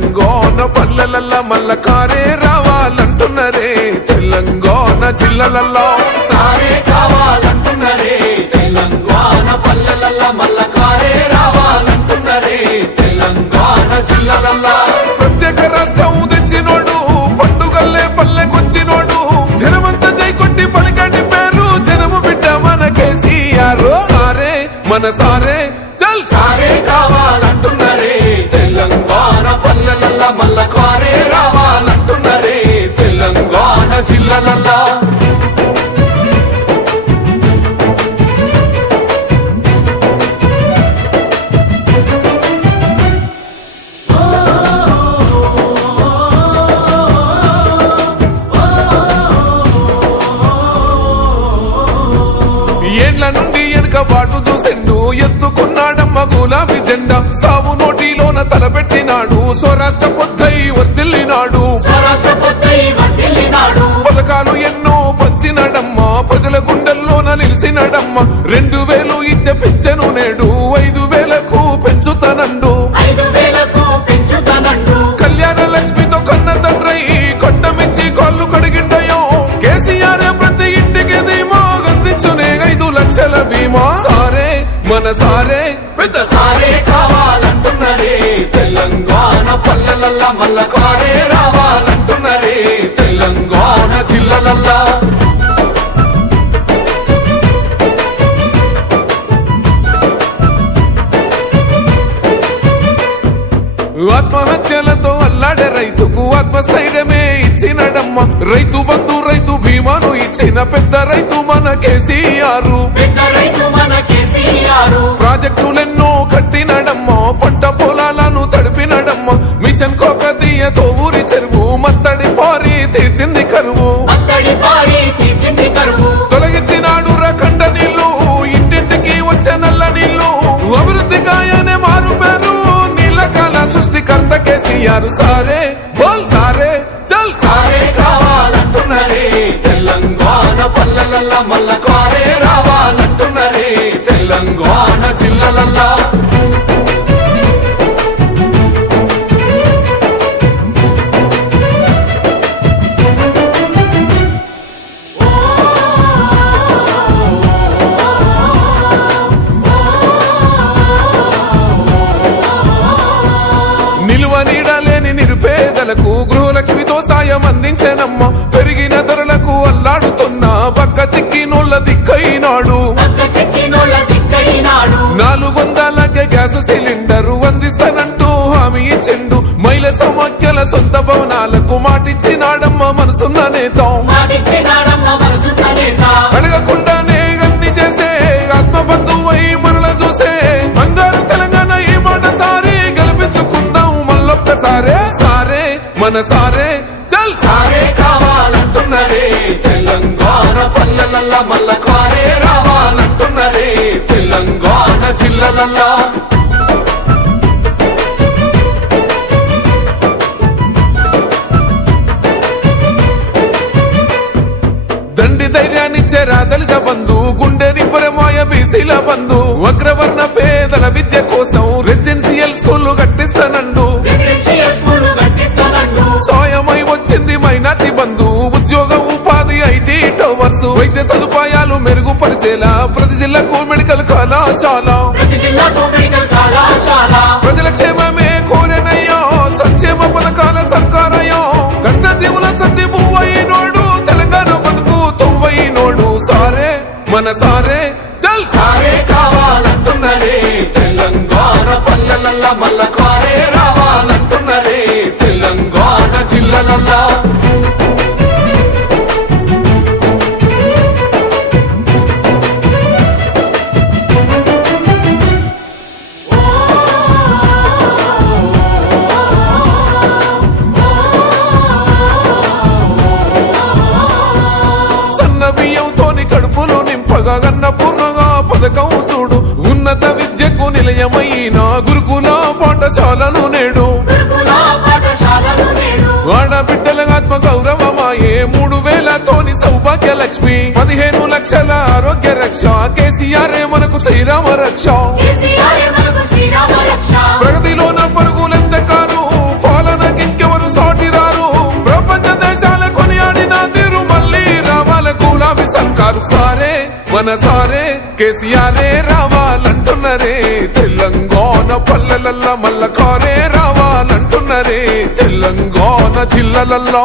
తెలంగాణ పల్లెలల్లా మల్ల కారే రావాలంటున్నరే తెలంగాణ జిల్లలల్లో సారే కావాలంటున్నరే తెలంగాణ పల్లెలల్లా మల్ల కారే రావాలంటున్నరే తెలంగాణ జిల్లలల్లా ప్రత్యేక రాష్ట్రం తెచ్చినోడు పండుగల్లే పల్లెకొచ్చినోడు జనమంతా జై కొట్టి పలికండి పేరు జనము బిడ్డ మన కేసీఆర్ సారే మన సారే చల్ సారే కావాలంటున్నరే తెలంగాణ పల్లెలల్లా మల్ల కారే రావాలంటున్నరే తెలంగాణ జిల్లలల్లా ఏండ్ల నుండి వెనుకబాటు చూసిండు ఎత్తుకున్నాడమ్మ గులాబీ జెండా సావు నోటిలోన తలపెట్టినాడు స్వరాష్ట్ర పొద్దై వర్దిల్లినాడు పథకాలు ఎన్నో పంచినాడమ్మ ప్రజల గుండెల్లోన నిలిచినాడమ్మ 2000 ఇచ్చే పెంచెను నేడు 5000కు పెంచుతానండు కళ్యాణ లక్ష్మితో కన్న తండ్రై కొండమిచ్చి కాళ్ళు కడిగిండయో కేసీఆర్ ప్రతి ఇంటికి ధీమా అందించునే 5 లక్షల బీమా సారే మన సారే పెద్ద సారే కావాలంటున్నరే తెలంగాణ పల్లెలల్లా మల్ల కారే రావాలంటున్నరే తెలంగాణ జిల్లలల్లా ఆత్మహత్యలతో అల్లాడే రైతుకు ఆత్మస్థైర్యమే ఇచ్చినడమ్మ రైతు బంధు రైతు బీమాను ఇచ్చిన పెద్ద రైతు మన కేసీఆర్ ప్రాజెక్టులెన్నో కట్టినడమ్మ పంట పొలాలను తడిపినడమ్మ మిషన్ కోకతీయతో ఊరి చెరువు మత్తడి పారి తీర్చింది కరువు తొలగించినాడు రకండ నీళ్లు ఇంటింటికి వచ్చే నల్ల నీళ్లు అభివృద్ధి గాయనే మారు పేరు నీలకాల సృష్టికర్త కేసీఆర్ సారే బోల్ సారే చల్ సారే కావాలంటున్నరే తెలంగాణ పల్లెలల్లా మల్ల కారే రావాలంటున్నరే తెలంగాణ జిల్లలల్లా నిలువ నీడలేని నిరుపేదలకు గృహలక్ష్మితో సాయం అందించనమ్మ పెరిగిన ధరలకు అల్లాడుతున్న పక్క చిక్కినోళ్ళ దిక్కైనాడు 400 గ్యాస్ సిలిండర్ అందిస్తానంటూ హామీ ఇచ్చిండు మహిళ సమాఖ్యల సొంత భవనాలకు మాటిచ్చినాడమ్మ మనసున్న నేత అడగకుండానే అన్ని చేసే ఆత్మబంధువై మనల చూసే అందరూ తెలంగాణ ఈ మాట సారి గెలిపించుకుందాం మళ్ళొక్కసారే సారే మన సారే చల్ సారే కావాలంటున్నరే తెలంగాణ పల్లెలల్లా మల్ల కారే రావాలంటున్నరే తెలంగాణ జిల్లలల్లా దండి ధైర్యాన్నిచ్చే రాదలిగ బంధు గుండె నిబ్బరమాయ బీసీల బంధు అగ్రవర్ణ పేదల విద్య కోసం రెసిడెన్షియల్ స్కూళ్లు కట్టిస్తానండు సాయమై వచ్చింది మైనార్టీ బంధు ఉద్యోగ ఉపాధి ఐటీ టవర్స్ వైద్య సదుపాయాలు మెరుగుపరిచేలా ప్రతి జిల్లాకు మెడికల్ కళాశాల ప్రజల క్షేమమే కోరెనయ్యో సంక్షేమ పథకాల సర్కారయ్యో కష్టజీవుల సర్ది పువ్వైనోడు తెలంగాణ బతుకు తొవ్వైనోడు సారే మన సారే చల్ సారే కావాలంటున్నరే తెలంగాణ పల్లెలల్లా మల్ల కారే రావాలంటున్నరే తెలంగాణ జిల్లలల్లా సన్న బియ్యంతోని కడుపులు నింపగా అన్నపూర్ణగా పథకం చూడు ఉన్నత విద్యకు నిలయమైన గురుకుల పాఠశాలను నేడు ఆడబిడ్డల ఆత్మ గౌరవమాయే 3000తోని సౌభాగ్య లక్ష్మి 15 లక్షల ఆరోగ్య రక్ష కేసీఆర్ మనకు శ్రీరామ రక్ష ప్రగతిలోన పరుగులెంత కాను పాలన మన సారే కేసీఆరే రావాలంటున్నరే తెలంగాణ పల్లెలల్ల మల్ల కారే రావాలంటున్నరే తెలంగాణ జిల్లలల్లో